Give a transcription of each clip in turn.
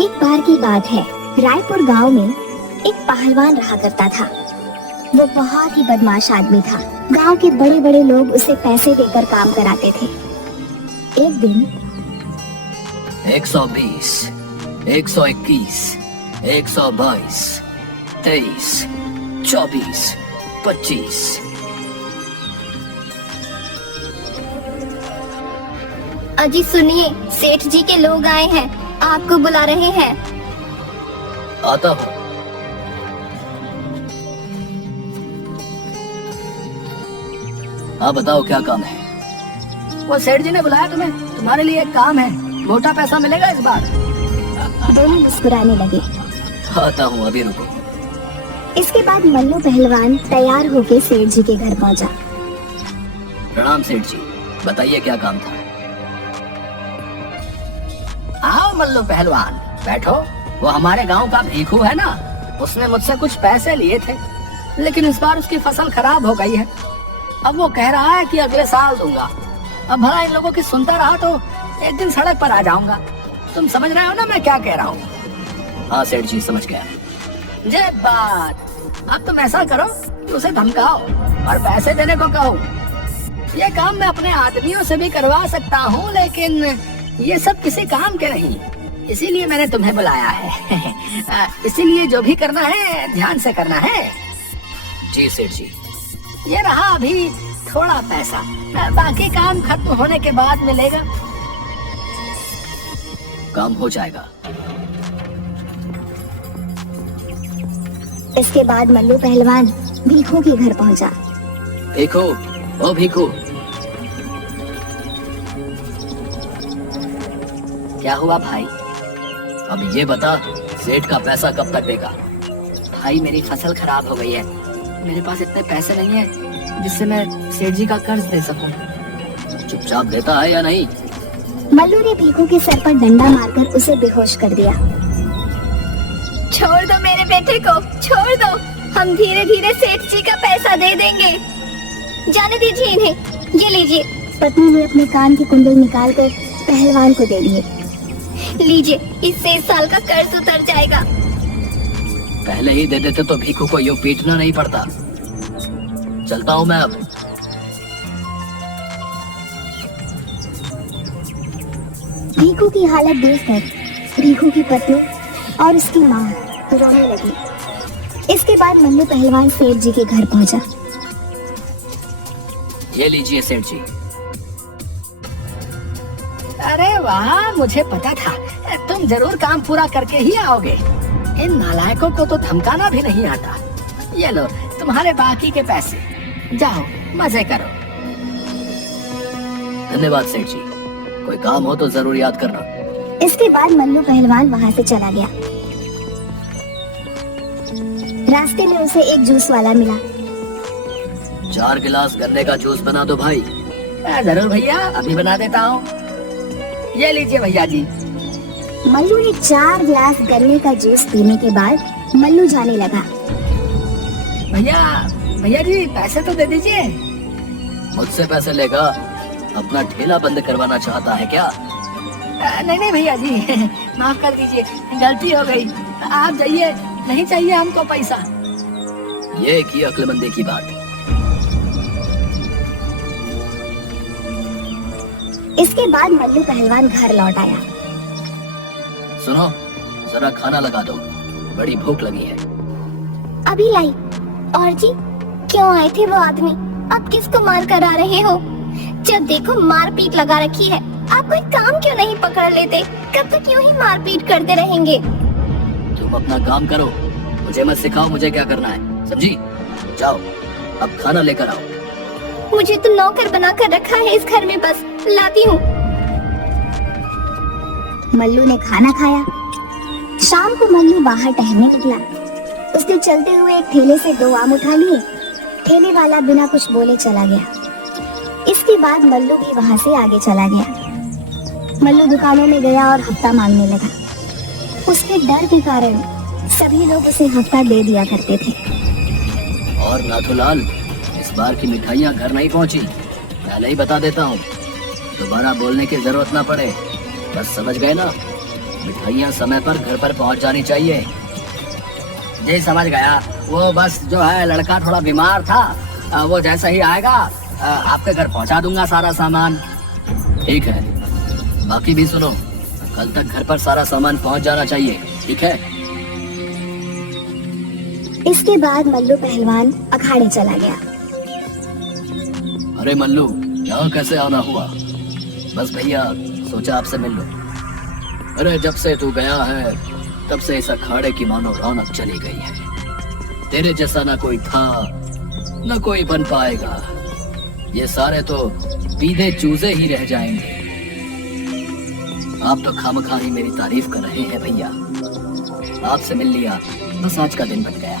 एक बार की बात है, रायपुर गांव में एक पहलवान रहा करता था। वो बहुत ही बदमाश आदमी था। गांव के बड़े बड़े लोग उसे पैसे देकर काम कराते थे। एक दिन 120, 121, 122, 23, 24, 25। अजी सुनिए, सेठ जी के लोग आए हैं, आपको बुला रहे हैं। आता हूँ। हाँ बताओ, क्या काम है? वो सेठ जी ने बुलाया तुम्हें, तुम्हारे लिए एक काम है, मोटा पैसा मिलेगा इस बार। दोनों मुस्कुराने लगे। आता हूँ, अभी रुको। इसके बाद मल्लू पहलवान तैयार होके सेठ जी के घर पहुंचा। प्रणाम सेठ जी, बताइए क्या काम था? आओ मल्लू पहलवान, बैठो। वो हमारे गांव का भीखू है ना, उसने मुझसे कुछ पैसे लिए थे, लेकिन इस बार उसकी फसल खराब हो गई है। अब वो कह रहा है कि अगले साल दूंगा। अब भला इन लोगों की सुनता रहा तो एक दिन सड़क पर आ जाऊंगा। तुम समझ रहे हो ना मैं क्या कह रहा हूँ? हाँ सेठ जी, समझ गया। ये बात, अब तुम ऐसा करो कि उसे धमकाओ और पैसे देने को कहो। ये काम मैं अपने आदमियों से भी करवा सकता हूँ, लेकिन ये सब किसी काम के नहीं, इसीलिए मैंने तुम्हें बुलाया है। इसीलिए जो भी करना है ध्यान से करना है। जी सेठ जी। ये रहा अभी थोड़ा पैसा, बाकी काम खत्म होने के बाद मिलेगा। काम हो जाएगा। इसके बाद मल्लू पहलवान भीखू के घर पहुंचा। भीखू, ओ भीखू। क्या हुआ भाई? अब ये बता, सेठ का पैसा कब तक देगा? भाई मेरी फसल खराब हो गई है, मेरे पास इतने पैसे नहीं है जिससे मैं सेठ जी का कर्ज दे सकूं। चुपचाप देता है या नहीं? मल्लू ने भीखू के सर पर डंडा मारकर उसे बेहोश कर दिया। छोड़ दो मेरे बेटे को, छोड़ दो, हम धीरे धीरे सेठ जी का पैसा दे देंगे। जाने दीजिए इन्हें। ये लीजिए। पत्नी ने अपने कान की कुंडल निकालकर पहलवान को दे दिए। लीजिए, इससे इस साल का कर्ज उतर जाएगा। पहले ही दे देते तो भीखू को यूं पीटना नहीं पड़ता। चलता हूँ मैं अब। भीखू की हालत देखकर भीखू की पत्नी और उसकी माँ रोने लगी। इसके बाद मल्लू पहलवान सेठ जी के घर पहुंचा। ये लीजिए सेठ जी। अरे वाह, मुझे पता था तुम जरूर काम पूरा करके ही आओगे। इन नालायकों को तो धमकाना भी नहीं आता। ये लो तुम्हारे बाकी के पैसे, जाओ मजे करो। धन्यवाद सेठ जी, कोई काम हो तो जरूर याद करना। इसके बाद मल्लू पहलवान वहाँ से चला गया। रास्ते में उसे एक जूस वाला मिला। 4 गिलास गन्ने का जूस बना दो भाई। जरूर भैया, अभी बना देता हूँ। ये लीजिए भैया जी। मल्लू ने 4 गिलास गन्ने का जूस पीने के बाद मल्लू जाने लगा। भैया जी, पैसे तो दे दीजिए। मुझसे पैसे लेगा? अपना ठेला बंद करवाना चाहता है क्या? नहीं भैया जी, माफ कर दीजिए, गलती हो गई। आप जाइए, नहीं चाहिए हमको पैसा। ये की अक्लमंदी की बात। इसके बाद मल्लू पहलवान घर लौट आया। सुनो, जरा खाना लगा दो, बड़ी भूख लगी है। अभी लाई। और जी, क्यों आए थे वो आदमी? आप किसको मार कर आ रहे हो? जब देखो मारपीट लगा रखी है। आप कोई काम क्यों नहीं पकड़ लेते? कब तक यूं ही मारपीट करते रहेंगे? तुम अपना काम करो, मुझे मत सिखाओ मुझे क्या करना है, समझी? जाओ, अब खाना लेकर आओ। मुझे तो नौकर बना कर रखा है इस घर में, बस लाती हूँ। मल्लू ने खाना खाया। शाम को मल्लू बाहर टहलने निकला। उसने चलते हुए एक ठेले से 2 आम उठा लिए। ठेले वाला बिना कुछ बोले चला गया। इसके बाद मल्लू भी वहाँ से आगे चला गया। मल्लू दुकानों में गया और हफ्ता मांगने लगा। उसके डर के कारण सभी लोग उसे हफ्ता दे दिया करते थे। और नाथूलाल, इस बार की मिठाइयाँ घर नहीं पहुँची, पहले ही बता देता हूँ। दोबारा बोलने की जरूरत ना पड़े, बस समझ गए ना? मिठाइयाँ समय पर घर पर पहुंच जानी चाहिए। जी समझ गया। वो बस जो है लड़का थोड़ा बीमार था, वो जैसा ही आएगा आपके घर पहुंचा दूंगा सारा सामान। ठीक है, बाकी भी सुनो, कल तक घर पर सारा सामान पहुंच जाना चाहिए, ठीक है? इसके बाद मल्लू पहलवान अखाड़े चला गया। अरे मल्लू, यहाँ कैसे आना हुआ? बस भैया सोचा आपसे मिल लो। अरे जब से तू गया है तब से इस अखाड़े की मानो रौनक चली गई है। तेरे जैसा ना कोई था न कोई बन पाएगा। ये सारे तो पीधे चूजे ही रह जाएंगे। आप तो खामखा ही मेरी तारीफ कर रहे हैं भैया। आपसे मिल लिया, बस आज का दिन बन गया।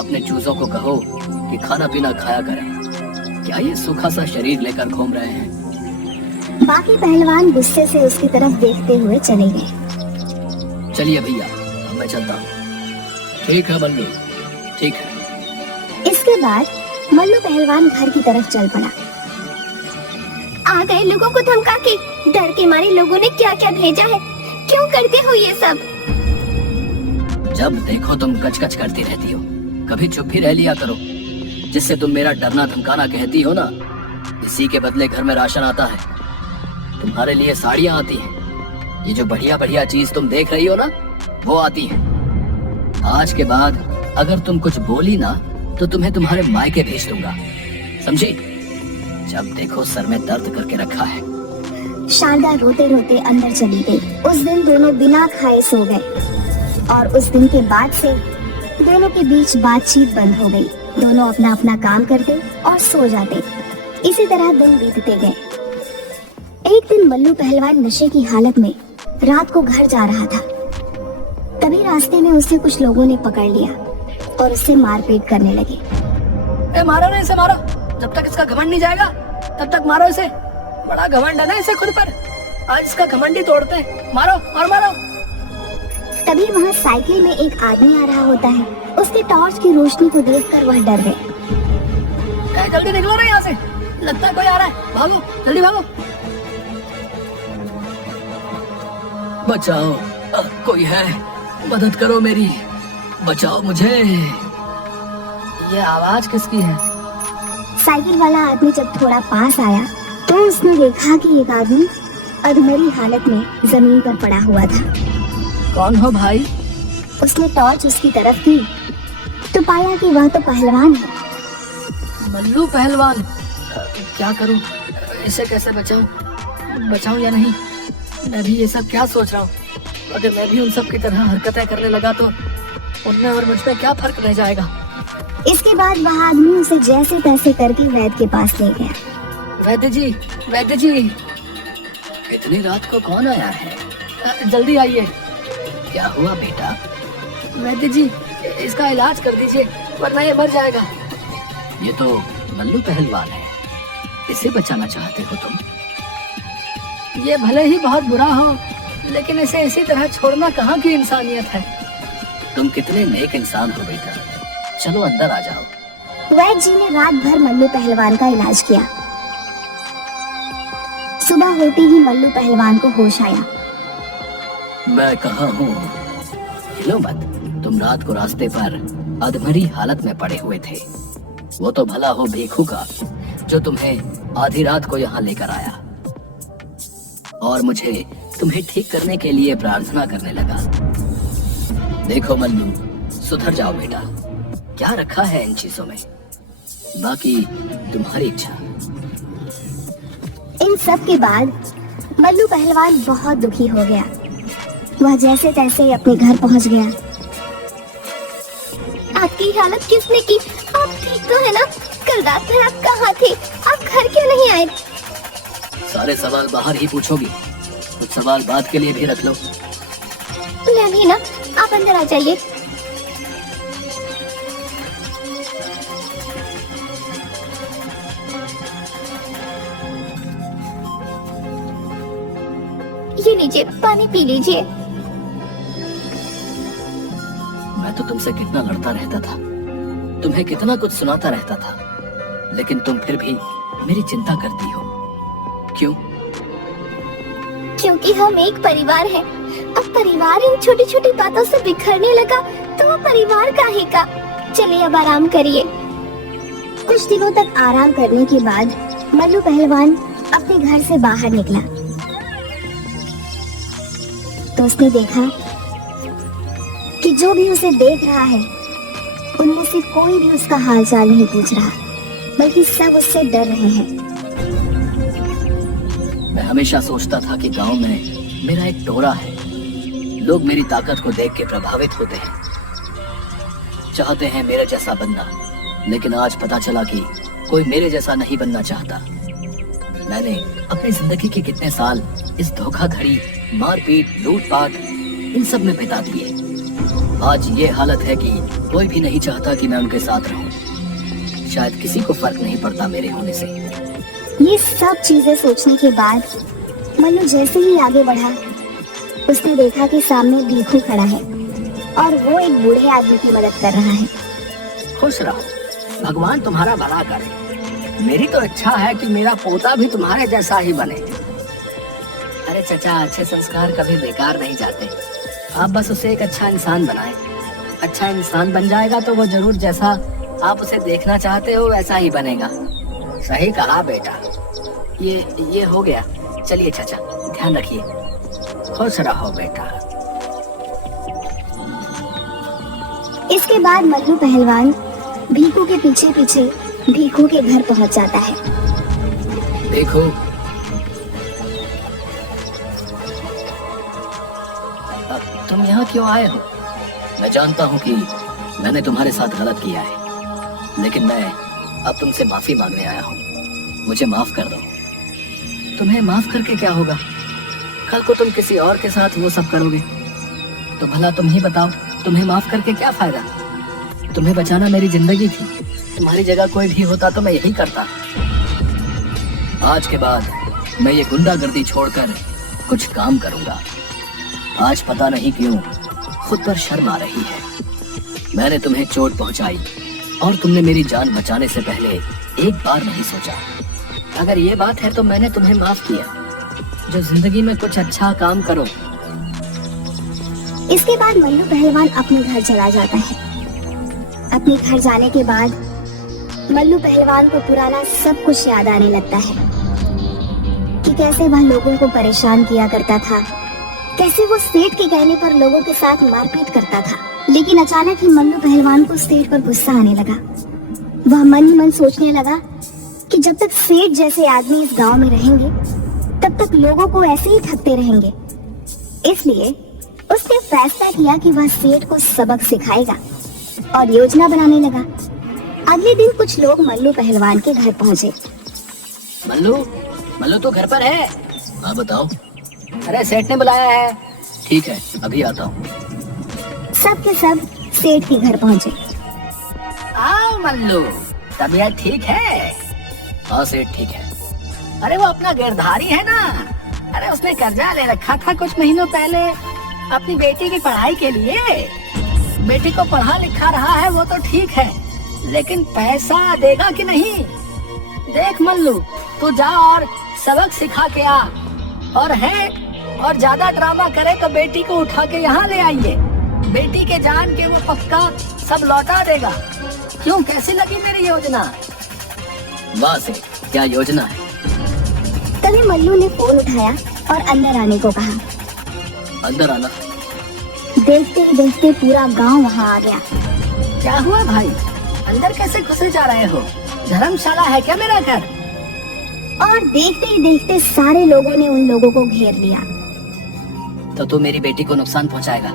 अपने चूजों को कहो कि खाना पीना खाया करें। क्या ये सूखा सा शरीर लेकर घूम रहे हैं? बाकी पहलवान गुस्से से उसकी तरफ देखते हुए चले गए। चलिए भैया, अब मैं चलता हूँ। ठीक है मल्लू, ठीक है। इसके बाद मल्लू पहलवान घर की तरफ चल पड़ा। आ गए लोगों को धमका के। डर के मारे लोगों ने क्या क्या भेजा है। क्यों करते हो ये सब? जब देखो तुम कच-कच करती रहती हो, कभी चुप भी रह लिया करो। जिससे तुम मेरा डरना धमकाना कहती हो ना, इसी के बदले घर में राशन आता है, तुम्हारे लिए साड़ियाँ आती हैं। ये जो बढ़िया बढ़िया चीज तुम देख रही हो ना, वो आती है। आज के बाद अगर तुम कुछ बोली ना तो तुम्हें तुम्हारे मायके भेज दूंगा, समझी? जब देखो सर में दर्द करके रखा है। शारदा रोते रोते अंदर चली गई। उस दिन दोनों बिना खाए सो गए और उस दिन के बाद से दोनों के बीच बातचीत बंद हो गई। दोनों अपना अपना काम करते और सो जाते। इसी तरह दिन बीतते गए। एक दिन मल्लू पहलवान नशे की हालत में रात को घर जा रहा था। तभी रास्ते में उसे कुछ लोगों ने पकड़ लिया और उससे मारपीट करने लगे। मारो ना इसे, मारो। जब तक इसका घमंड नहीं जाएगा तब तक मारो इसे। बड़ा घमंड है ना इसे खुद पर। आज इसका घमंड ही तोड़ते हैं। मारो और मारो। तभी वहाँ साइकिल में एक आदमी आ रहा होता है। उसके टॉर्च की रोशनी को देखकर वह डर गए। जल्दी निकलो ना यहाँ से, लगता है कोई आ रहा है। भागो, जल्दी भागो। बचाओ, कोई है, मदद करो मेरी, बचाओ मुझे। ये आवाज किसकी है? साइकिल वाला आदमी जब थोड़ा पास आया तो उसने देखा कि एक आदमी अधमरी हालत में जमीन पर पड़ा हुआ था। कौन हो भाई? उसने टॉर्च उसकी तरफ की तो पाया कि वह तो पहलवान है। मल्लू पहलवान। क्या करूं? इसे कैसे बचाऊं या नहीं? मैं भी ये सब क्या सोच रहा हूँ। अगर मैं भी उन सब की तरह हरकतें करने लगा तो उनमें और मुझ में क्या फर्क रह जाएगा। इसके बाद वह आदमी उसे जैसे तैसे करके वैद्य के पास ले गया। वैद्य जी, इतनी रात को कौन आया है? जल्दी आइए। क्या हुआ बेटा? वैद्य जी, इसका इलाज कर दीजिए वरना ये मर जाएगा। ये तो मल्लू पहलवान है, इसे बचाना चाहते हो तुम? ये भले ही बहुत बुरा हो, लेकिन इसे इसी तरह छोड़ना कहाँ की इंसानियत है। तुम कितने नेक इंसान हो बेटा। चलो अंदर आ जाओ। वैद्य जी ने रात भर मल्लू पहलवान का इलाज किया। सुबह होते ही मल्लू पहलवान को होश आया। मैं कहाँ हूँ? हिलो मत। तुम रात को रास्ते पर अधमरी हालत में पड़े हुए थे। वो तो भला हो भिखू का जो तुम्हें आधी रात को यहाँ लेकर आया और मुझे तुम्हें ठीक करने के लिए प्रार्थना करने लगा। देखो मल्लू, सुधर जाओ बेटा। क्या रखा है इन चीजों में? बाकी तुम्हारी इच्छा। इन सब के बाद मल्लू पहलवान बहुत दुखी हो गया। वह जैसे तैसे अपने घर पहुंच गया। आपकी हालत किसने की? आप ठीक तो है ना? कल रात भर आप कहाँ थे? आप घर क्यों नहीं आए? सारे सवाल बाहर ही पूछोगी, कुछ सवाल बात के लिए भी रख लो। मैं भी ना। आप अंदर आ जाइए। ये लीजिए, पानी पी लीजिए। मैं तो तुमसे कितना लड़ता रहता था, तुम्हें कितना कुछ सुनाता रहता था, लेकिन तुम फिर भी मेरी चिंता करती हो। क्यों? क्योंकि हम एक परिवार हैं। अब परिवार इन छोटी छोटी बातों से बिखरने लगा तो वो परिवार काहे का। चलिए अब आराम करिए। कुछ दिनों तक आराम करने के बाद मल्लू पहलवान अपने घर से बाहर निकला तो उसने देखा कि जो भी उसे देख रहा है उनमें से कोई भी उसका हालचाल नहीं पूछ रहा, बल्कि सब उससे डर रहे हैं। मैं हमेशा सोचता था कि गांव में मेरा एक टोरा है। लोग मेरी ताकत को देख के प्रभावित होते हैं, चाहते हैं मेरे जैसा बनना, लेकिन आज पता चला कि कोई मेरे जैसा नहीं बनना चाहता। मैंने अपनी जिंदगी के कितने साल इस धोखाधड़ी, मारपीट, लूटपाट इन सब में बिता दिए। आज ये हालत है कि कोई भी नहीं चाहता कि मैं उनके साथ रहूं। शायद किसी को फर्क नहीं पड़ता मेरे होने से। ये सब चीजें सोचने के बाद मल्लू जैसे ही आगे बढ़ा, उसने देखा कि सामने भीखू खड़ा है और वो एक बूढ़े आदमी की मदद कर रहा है। खुश रहो, भगवान तुम्हारा भला करे। मेरी तो इच्छा है कि मेरा पोता भी तुम्हारे जैसा ही बने। अरे चचा, अच्छे संस्कार कभी बेकार नहीं जाते। आप बस उसे एक अच्छा इंसान बनाएं। अच्छा इंसान बन जाएगा तो वो जरूर जैसा आप उसे देखना चाहते हो वैसा ही बनेगा। सही कहा बेटा। ये हो गया। चलिए चाचा, ध्यान रखिए। खुश रहो बेटा। इसके बाद मल्लू पहलवान भीखू के पीछे पीछे भीखू के घर पहुंच जाता है। देखो, तुम यहाँ क्यों आए हो? मैं जानता हूँ कि मैंने तुम्हारे साथ गलत किया है, लेकिन मैं अब तुमसे माफी मांगने आया हूँ। मुझे माफ कर दो। तुम्हें माफ करके क्या होगा? कल को तुम किसी और के साथ वो सब करोगे तो भला तुम ही बताओ, तुम्हें माफ करके क्या फायदा? तुम्हें बचाना मेरी जिंदगी थी। तुम्हारी जगह कोई भी होता तो मैं यही करता। आज के बाद मैं ये गुंडागर्दी छोड़कर कुछ काम करूंगा। आज पता नहीं क्यों खुद पर शर्म आ रही है। मैंने तुम्हें चोट पहुंचाई और तुमने मेरी जान बचाने से पहले एक बार नहीं सोचा। अगर ये बात है तो मैंने तुम्हें माफ किया। जो जिंदगी में कुछ अच्छा काम करो। इसके बाद मल्लू पहलवान अपने घर चला जाता है। अपने घर जाने के बाद मल्लू पहलवान को पुराना सब कुछ याद आने लगता है कि कैसे वह लोगों को परेशान किया करता था, कैसे वो सेठ के कहने पर लोगों के साथ मारपीट करता था। लेकिन अचानक ही मल्लू पहलवान को सेठ पर गुस्सा आने लगा। वह मन ही मन सोचने लगा कि जब तक सेठ जैसे आदमी इस गांव में रहेंगे तब तक लोगों को ऐसे ही ठगते रहेंगे। इसलिए उसने फैसला किया कि वह सेठ को सबक सिखाएगा और योजना बनाने लगा। अगले दिन कुछ लोग मल्लू पहलवान के घर पहुंचे। मल्लू तो घर पर है? हाँ बताओ। अरे सेठ ने बुलाया है। ठीक है, अभी आता हूँ। सब के सब सेठ के घर पहुंचे। आओ मल्लू, तबीयत ठीक है? हाँ सेठ ठीक है। अरे वो अपना गिरधारी है ना, अरे उसने कर्जा ले रखा था कुछ महीनों पहले अपनी बेटी की पढ़ाई के लिए। बेटी को पढ़ा लिखा रहा है वो तो ठीक है, लेकिन पैसा देगा कि नहीं? देख मल्लू, तू जा और सबक सिखा के आ, और ज्यादा ड्रामा करे तो बेटी को उठा के यहाँ ले आइए। बेटी के जान के वो पक्का सब लौटा देगा। क्यों, कैसी लगी मेरी योजना? वाह सेठ, क्या योजना है। तभी मल्लू ने फोन उठाया और अंदर आने को कहा। अंदर आना। देखते ही देखते पूरा गांव वहां आ गया। क्या हुआ भाई, अंदर कैसे घुसे जा रहे हो? धर्मशाला है क्या मेरा घर? और देखते ही देखते सारे लोगों ने उन लोगों को घेर लिया। तो तू मेरी बेटी को नुकसान पहुंचाएगा?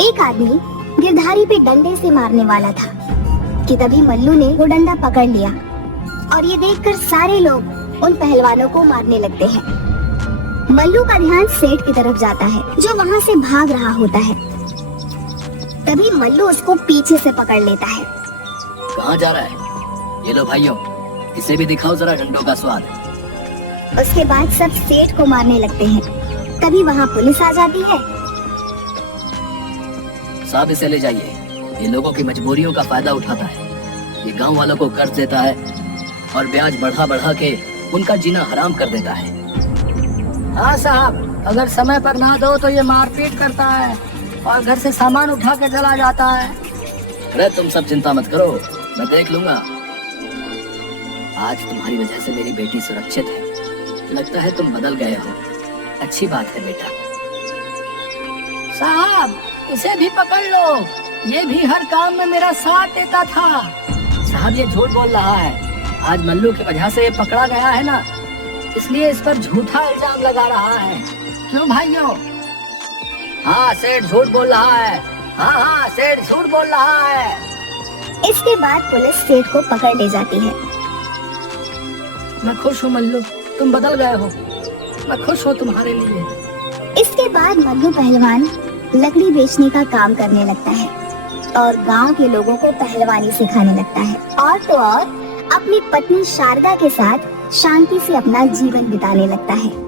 एक आदमी गिरधारी पे डंडे से मारने वाला था कि तभी मल्लू ने वो डंडा पकड़ लिया और ये देखकर सारे लोग उन पहलवानों को मारने लगते हैं। मल्लू का ध्यान सेठ की तरफ जाता है जो वहाँ से भाग रहा होता है। तभी मल्लू उसको पीछे से पकड़ लेता है। कहाँ जा रहा है? ये लो भाइयों, इसे भी दिखाओ जरा डंडों का स्वाद। उसके बाद सब सेठ को मारने लगते हैं। तभी वहाँ पुलिस आ जाती है। साहब इसे ले जाइए, ये लोगों की मजबूरियों का फायदा उठाता है। ये गांव वालों को कर्ज देता है और ब्याज बढ़ा बढ़ा के उनका जीना हराम कर देता है। हाँ साहब, अगर समय पर ना दो तो ये मारपीट करता है और घर से सामान उठा के चला जाता है। अरे तुम सब चिंता मत करो, मैं देख लूंगा। आज तुम्हारी वजह से मेरी बेटी सुरक्षित है। लगता है तुम बदल गए हो। अच्छी बात है बेटा। साहब, इसे भी पकड़ लो, ये भी हर काम में मेरा साथ देता था। साहब ये झूठ बोल रहा है। आज मल्लू की वजह से ये पकड़ा गया है ना, इसलिए इस पर झूठा इल्जाम लगा रहा है। क्यों भाइयों? हाँ सेठ झूठ बोल रहा है। हाँ सेठ झूठ बोल रहा है। इसके बाद पुलिस सेठ को पकड़ ले जाती है। मैं खुश हूँ मल्लू, तुम बदल गए हो। मैं खुश हूँ तुम्हारे लिए। इसके बाद मल्लू पहलवान लकड़ी बेचने का काम करने लगता है और गांव के लोगों को पहलवानी सिखाने लगता है। और तो और अपनी पत्नी शारदा के साथ शांति से अपना जीवन बिताने लगता है।